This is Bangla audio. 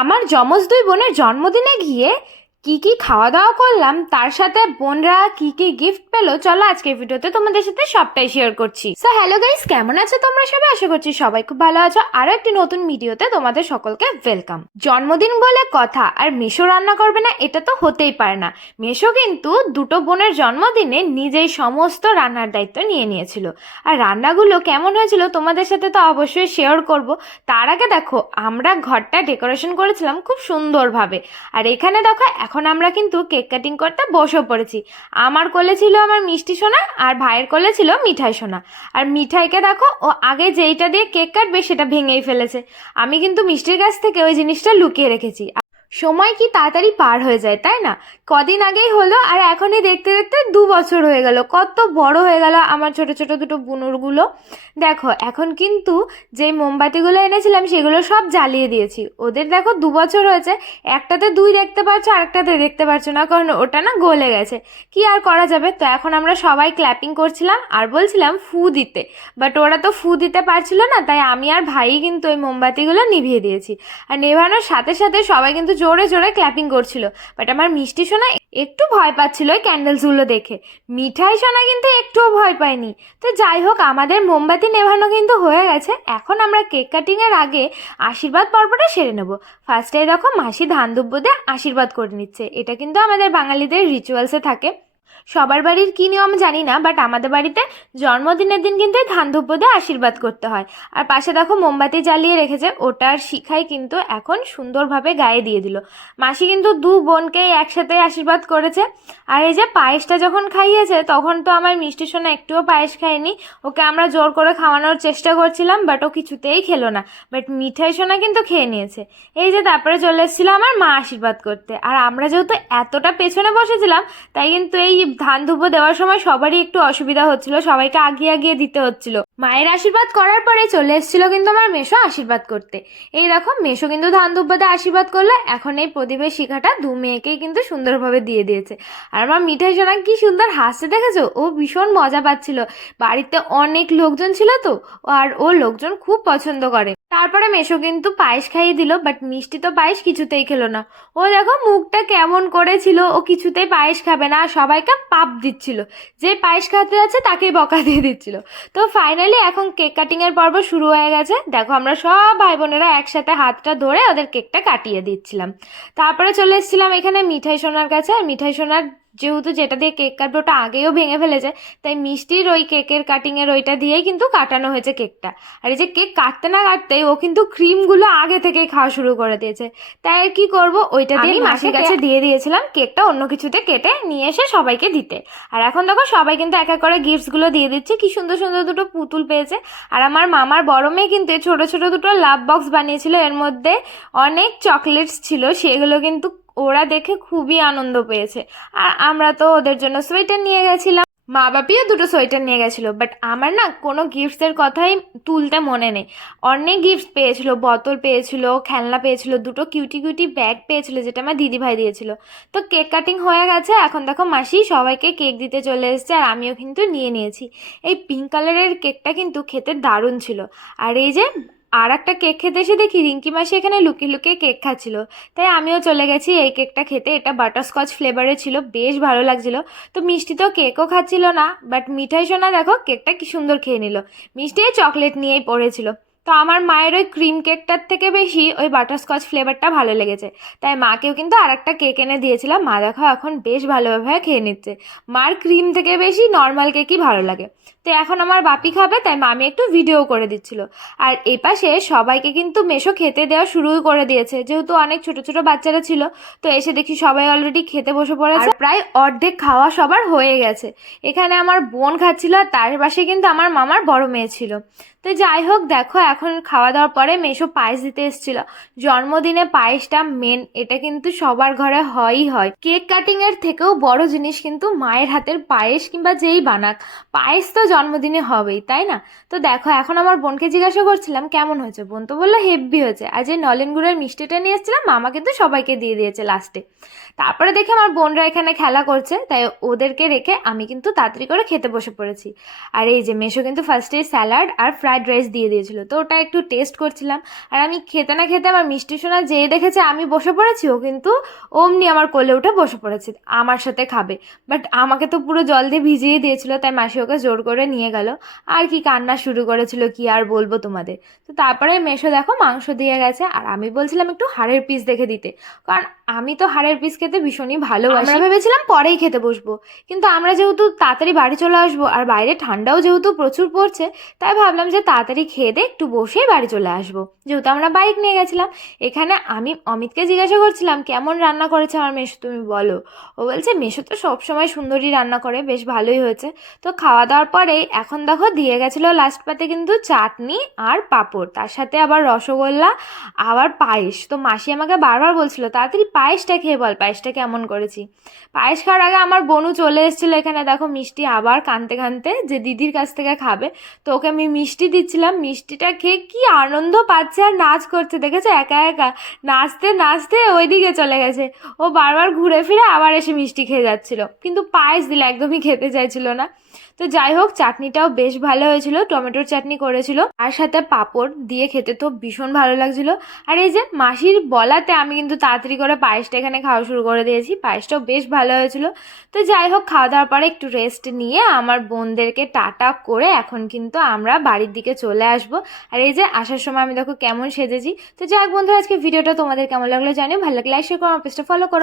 আমার যমজ দুই বোনের জন্মদিনে গিয়ে কি কি খাওয়া দাওয়া করলাম, তার সাথে বোনরা কি কি গিফট পেল, চলো আজকের ভিডিওতে তোমাদের সাথে সবটাই শেয়ার করছি। সো হ্যালো গাইস কেমন আছো তোমরা? সবাই আশা করছি সবাই খুব ভালো আছো। আরও একটি নতুন ভিডিওতে তোমাদের সকলকে ওয়েলকাম জন্মদিন বলে কথা, আর মেশো রান্না করবে না, এটা তো হতেই পারে না। মেশো কিন্তু দুটো বোনের জন্মদিনে নিজেই সমস্ত রান্নার দায়িত্ব নিয়ে নিয়েছিল। আর রান্নাগুলো কেমন হয়েছিল তোমাদের সাথে তো অবশ্যই শেয়ার করব। তার আগে দেখো, আমরা ঘরটা ডেকোরেশন করেছিলাম খুব সুন্দরভাবে। আর এখানে দেখো এখন আমরা কিন্তু কেক কাটিং করতে বসেও পড়েছি। আমার কোলে ছিল আমার মিষ্টি সোনা আর ভাইয়ের কোলে ছিল মিঠাই সোনা। আর মিঠাইকে দেখো, ও আগে যেইটা দিয়ে কেক কাটবে সেটা ভেঙেই ফেলেছে। আমি কিন্তু মিষ্টির কাছ থেকে ওই জিনিসটা লুকিয়ে রেখেছি। সময় কি তাড়াতাড়ি পার হয়ে যায়, তাই না? কদিন আগেই হলো আর এখনই দেখতে দেখতে দু বছর হয়ে গেল। কত বড় হয়ে গেল আমার ছোট ছোট দুটো বুনুরগুলো। দেখো, এখন কিন্তু যে মোমবাতিগুলো এনেছিলাম সেগুলো সব জ্বালিয়ে দিয়েছি। ওদের দেখো দু বছর হয়েছে। একটাতে দুই দেখতে পাচ্ছ, আরেকটাতে দেখতে পাচ্ছ না, কারণ ওটা না গলে গেছে। কি আর করা যাবে? তো এখন আমরা সবাই ক্ল্যাপিং করছিলাম আর বলছিলাম, ফু দিতে। বাট ওরা তো ফু দিতে পারছিল না, তাই আমি আর ভাই কিন্তু ওই মোমবাতিগুলো নিভিয়ে দিয়েছি। আর নেভানোর সাথে সাথে সবাই কিন্তু জোরে জোরে ক্ল্যাপিং করছিল। বাট আমার মিষ্টি সোনা একটু ভয় পাচ্ছিল ওই ক্যান্ডেলসগুলো দেখে। মিঠাই সোনা কিন্তু একটুও ভয় পায়নি। তো যাই হোক, আমাদের মোমবাতি নেভানো কিন্তু হয়ে গেছে। এখন আমরা কেক কাটিংয়ের আগে আশীর্বাদ পর্বটা সেরে নেব। ফার্স্টে দেখো মাসি ধান আশীর্বাদ করে নিচ্ছে। এটা কিন্তু আমাদের বাঙালিদের রিচুয়ালসে থাকে। সবার বাড়ির কী নিয়ম জানি না বাট আমাদের বাড়িতে জন্মদিনের দিন কিন্তু ধান ধূপ দিয়ে আশীর্বাদ করতে হয়। আর পাশে দেখো মোমবাতি জ্বালিয়ে রেখেছে ওটার শিখাই কিন্তু এখন সুন্দরভাবে গায়ে দিয়ে দিল। মাসি কিন্তু দু বোনকে একসাথে আশীর্বাদ করেছে। আর এই যে পায়েসটা যখন খাইয়েছে, তখন তো আমার মিষ্টি সোনা একটুও পায়েস খায়নি। ওকে আমরা জোর করে খাওয়ানোর চেষ্টা করছিলাম বাট ও কিছুতেই খেলো না। বাট মিঠাই সোনা কিন্তু খেয়ে নিয়েছে। এই যে তারপরে চলে এসেছিল আমার মা আশীর্বাদ করতে। আর আমরা যেহেতু এতটা পেছনে বসেছিলাম, তাই কিন্তু এই ধান ধুপো দেওয়ার সময় সবারই একটু অসুবিধা হচ্ছিল, সবাইকে আগিয়ে আগিয়ে দিতে হচ্ছিল। মায়ের আশীর্বাদ করার পরে চলে এসেছিল কিন্তু আমার মেশো আশীর্বাদ করতে। এই দেখো মেশো কিন্তু ধান ধুপোতে আশীর্বাদ করল, এখন এই প্রদীপের শিখাটা দু মেয়েকেই কিন্তু সুন্দরভাবে দিয়ে দিয়েছে। আর আমার মিঠাই সোনা কি সুন্দর হাসতে দেখেছ? ও ভীষণ মজা পাচ্ছিল। বাড়িতে অনেক লোকজন ছিল তো, আর ও লোকজন খুব পছন্দ করে। তারপরে মেশো কিন্তু পায়েস খাইয়ে দিল বাট মিষ্টি তো পায়েস কিছুতেই খেলো না। ও দেখো মুখটা কেমন করেছিল, ও কিছুতেই পায়েস খাবে না, সবাইকে পাপ দিচ্ছিল। যে পায়েস খাতে যাচ্ছে তাকেই বকা দিয়ে দিচ্ছিল। তো ফাইনালি এখন কেক কাটিংয়ের পর্ব শুরু হয়ে গেছে। দেখো আমরা সব ভাই বোনেরা একসাথে হাতটা ধরে ওদের কেকটা কাটিয়ে দিচ্ছিলাম। তারপরে চলে এসেছিলাম এখানে মিঠাই সোনার কাছে, আর মিঠাই সোনার যেহেতু যেটা দিয়ে কেক কাটবে ওটা আগেও ভেঙে ফেলেছে তাই মিষ্টির ওই কেকের কাটিংয়ের ওইটা দিয়েই কিন্তু কাটানো হয়েছে কেকটা আর এই যে কেক কাটতে না কাটতেই ও কিন্তু ক্রিমগুলো আগে থেকেই খাওয়া শুরু করে দিয়েছে। তাই আর কি করব? ওইটা দিয়ে মাসির কাছে দিয়ে দিয়েছিলাম কেকটা অন্য কিছুতে কেটে নিয়ে এসে সবাইকে দিতে। আর এখন দেখো সবাই কিন্তু এক এক করে গিফটসগুলো দিয়ে দিচ্ছে। কি সুন্দর সুন্দর দুটো পুতুল পেয়েছে। আর আমার মামার বড় মেয়ে কিন্তু ছোট ছোট দুটো লাভ বক্স বানিয়েছিল। এর মধ্যে অনেক চকলেটস ছিল সেগুলো কিন্তু ওরা দেখে খুবই আনন্দ পেয়েছে। আর আমরা তো ওদের জন্য সোয়েটার নিয়ে গেছিলাম। মা বাপিও দুটো সোয়েটার নিয়ে গেছিল বাট আমার না কোনো গিফটসের কথাই তুলতে মনে নেই। অনেক গিফট পেয়েছিল, বোতল পেয়েছিল, খেলনা পেয়েছিল, দুটো কিউটি কিউটি ব্যাগ পেয়েছিল, যেটা আমার দিদিভাই দিয়েছিল। তো কেক কাটিং হয়ে গেছে, এখন দেখো মাসি সবাইকে কেক দিতে চলে এসেছে, আর আমিও কিন্তু নিয়ে নিয়েছি। এই পিঙ্ক কালারের কেকটা কিন্তু খেতে দারুণ ছিল। আর এই যে আর একটা কেক খেতে এসে দেখি রিঙ্কি মাসি এখানে লুকিয়ে লুকিয়ে কেক খাচ্ছিল। তাই আমিও চলে গেছি এই কেকটা খেতে। এটা বাটারস্কচ ফ্লেভারের ছিল, বেশ ভালো লাগছিল। তো মিষ্টি তো কেকও খাচ্ছিল না বাট মিঠাই সোনা দেখো কেকটা কি সুন্দর খেয়ে নিল। মিষ্টি চকলেট নিয়েই পড়েছিল। তো আমার মায়ের ওই ক্রিম কেকটার থেকে বেশি ওই বাটারস্কচ ফ্লেভারটা ভালো লেগেছে। তাই মাকেও কিন্তু আর একটা কেক এনে দিয়েছিলাম। মা দেখো এখন বেশ ভালোভাবে খেয়ে নিচ্ছে। মার ক্রিম থেকে বেশি নর্মাল কেকই ভালো লাগে। তো এখন আমার বাপি খাবে, তাই মামি একটু ভিডিও করে দিচ্ছিল। আর এপাশে সবাইকে কিন্তু মেশো খেতে দেওয়া শুরু করে দিয়েছে। যেহেতু অনেক ছোট ছোট বাচ্চারা ছিল, তো এসে দেখি সবাই অলরেডি খেতে বসে পড়েছে। প্রায় অর্ধেক খাওয়া সবার হয়ে গেছে। এখানে আমার বোন খাচ্ছিল আর তার পাশে কিন্তু আমার মামার বড় মেয়ে ছিল। তো যাই হোক, দেখো এখন খাওয়া দাওয়ার পরে মেশো পায়েস দিতে এসেছিল। জন্মদিনে পায়েসটা মেন এটা কিন্তু সবার ঘরে হয়ই হয়। কেক কাটিং এর থেকেও বড় জিনিস কিন্তু মায়ের হাতের পায়েস কিংবা যেই বানাক। পায়েস তো জন্মদিনে হবেই, তাই না? তো দেখো, এখন আমার বোনকে জিজ্ঞাসা করছিলাম, কেমন হয়েছে? বোন তো বলল হেভি হয়েছে। আর যে নলেন গুড়ের মিষ্টিটা নিয়ে এসেছিলাম, মামা কিন্তু সবাইকে দিয়ে দিয়েছে লাস্টে তারপরে দেখে আমার বোনরা এখানে খেলা করছে, তাই ওদেরকে রেখে আমি কিন্তু তাড়াতাড়ি করে খেতে বসে পড়েছি। আর এই যে মেশো কিন্তু ফার্স্টে স্যালাড আর ফ্রাই ফ্রাইড রাইস দিয়ে দিয়েছিল। তো ওটা একটু টেস্ট করছিলাম। আর আমি খেতে না খেতে আমার মিষ্টি সোনা যেয়ে দেখেছে আমি বসে পড়েছি, ও কিন্তু অমনি আমার কোলে উঠে বসে পড়েছে, আমার সাথে খাবে। বাট আমাকে তো পুরো জল দিয়ে ভিজিয়ে দিয়েছিল, তাই মাসি ওকে জোর করে নিয়ে গেল। আর কি কান্না শুরু করেছিল, কি আর বলব তোমাদের। তো তারপরে মেশো দেখো মাংস দিয়ে গেছে, আর আমি বলছিলাম একটু হাড়ের পিস দেখে দিতে। কারণ আমি তো হাড়ের পিস খেতে ভীষণই ভালোবাসি। আমরা ভেবেছিলাম পরেই খেতে বসবো। কিন্তু আমরা যেহেতু তাড়াতাড়ি বাড়ি চলে আসব আর বাইরে ঠান্ডাও যেহেতু প্রচুর পড়ছে, তাই ভাবলাম যে তাড়াতাড়ি খেয়ে দিয়ে একটু বসেই বাড়ি চলে আসব। যেহেতু আমরা বাইক নিয়ে গেছিলাম, এখানে আমি অমিতকে জিজ্ঞাসা করছিলাম, কেমন রান্না করেছে আমার মেশো, তুমি বলো? ও বলছে, মেশো তো সবসময় সুন্দরই রান্না করে, বেশ ভালোই হয়েছে। তো খাওয়া দাওয়ার পরে এখন দেখো দিয়ে গেছিল লাস্ট পাতে কিন্তু চাটনি আর পাঁপড়, তার সাথে আবার রসগোল্লা, আবার পায়েস। তো মাসি আমাকে বারবার বলছিল, তাড়াতাড়ি পায়েসটা খেয়ে বল, পায়েসটা কেমন করেছি? পায়েস খাওয়ার আগে আমার বনু চলে এসেছিল এখানে, দেখো মিষ্টি আবার কানতে কানতে যে দিদির কাছ থেকে খাবে। তো ওকে আমি মিষ্টি দিচ্ছিলাম, মিষ্টিটা খেয়ে কি আনন্দ পাচ্ছে আর নাচ করছে, দেখেছ? একা একা নাচতে নাচতে ওইদিকে চলে গেছে। ও বারবার ঘুরে ফিরে আবার এসে মিষ্টি খেয়ে যাচ্ছিল। কিন্তু পায়েস দিলে একদমই খেতে চাইছিল না। তো যাই হোক, চাটনিটাও বেশ ভালো হয়েছিল, টমেটোর চাটনি করেছিল, আর সাথে পাঁপড় দিয়ে খেতে তো ভীষণ ভালো লাগছিল। আর এই যে মাসির বলাতে আমি কিন্তু তাড়াতাড়ি করে পায়েসটা এখানে খাওয়া শুরু করে দিয়েছি, পায়েসটাও বেশ ভালো হয়েছিল। তো যাই হোক খাওয়া দাওয়ার পরে একটু রেস্ট নিয়ে আমার বোনদেরকে টাটা করে এখন কিন্তু আমরা বাড়ির দিকে চলে আসব। আর এই যে আসার সময় আমি দেখো কেমন সেজেছি। তো যাই হোক বন্ধুরা, আজকে ভিডিওটা তোমাদের কেমন লাগল জানিও, ভালো লাগলে লাইক শেয়ার আমার পেজটা ফলো করো।